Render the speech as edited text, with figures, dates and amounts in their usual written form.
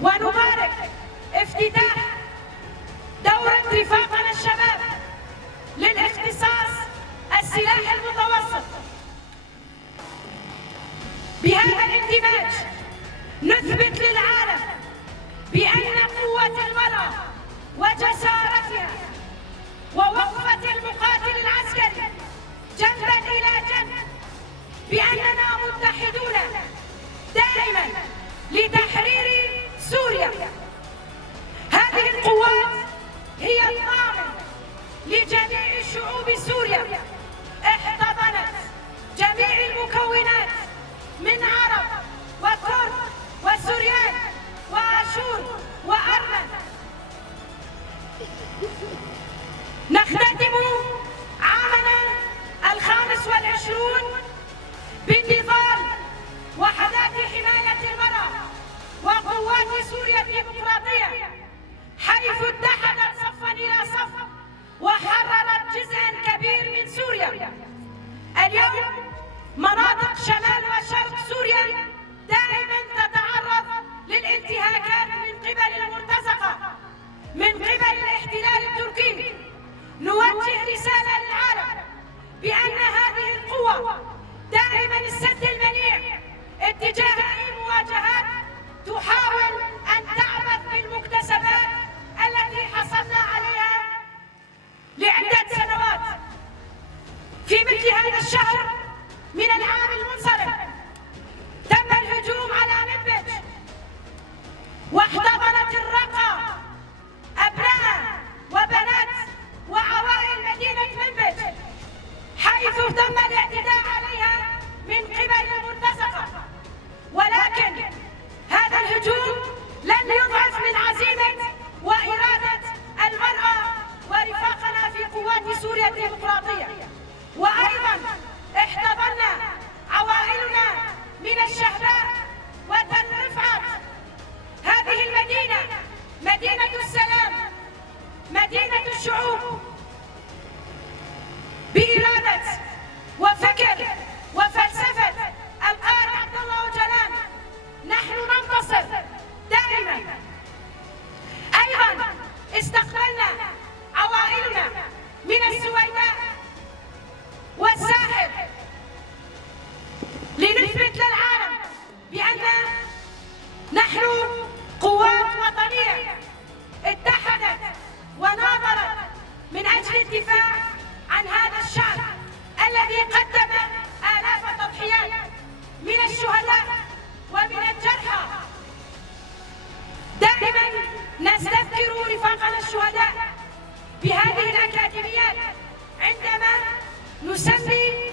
ونبارك افتتاح دورة رفاقنا الشباب للاختصاص السلاح المتوسط. بهذا الاندماج نثبت للعالم بأن قوة المرأة وجسارتها ووقفة المقاتل العسكري جنبا إلى جنب بأننا متحدون دائما لتحرير سوريا. هذه القوات هي الضامن لجميع شعوب سوريا، احتضنت جميع المكونات من عرب وكرد وسوريان واشور وارمن. نختتم عامنا 25 بانتظام وحدات حماية المرأة وقوات سوريا الديمقراطية، حيث اتحدت صفا إلى صف وحررت جزءا كبير من سوريا. اليوم مناطق شمال وشرق سوريا دائما تتعرض للانتهاكات من قبل المرتزقة، من قبل الاحتلال التركي. نوجه رسالة للعالم بأن هذه القوة دائما السد المنيع اتجاه أي مواجهات تحاول أن تعبث بالمكتسبات التي حصلنا عليها لعدة سنوات. في مثل هذا الشهر من العام المنصرم تم الهجوم على منبج واحتضنت الرقة أبناء وبنات وعوائل مدينة منبج، حيث تم الاعتداء عليها من قبل المرتزقة. ولكن هذا الهجوم لن يضعف من عزيمة وإرادة المرأة ورفاقنا في قوات سوريا الديمقراطية. وأيضا احتضنا عوائلنا من الشهباء وتل رفعت. هذه المدينة مدينة السلام، مدينة الشعوب، بإرادة وفكر وفلسفة القائد عبد الله أوجلان نحن ننتصر دائما. أيضا استقبلنا عوائلنا من السويداء والساحل لنثبت للعالم بأن نحن قوات وطنية اتحدت وناضلت من أجل الدفاع عن هذا الشعب الذي قدم آلاف التضحيات من الشهداء ومن الجرحى. دائما نستذكر رفاقنا الشهداء بهذه الأكاديميات عندما نسمي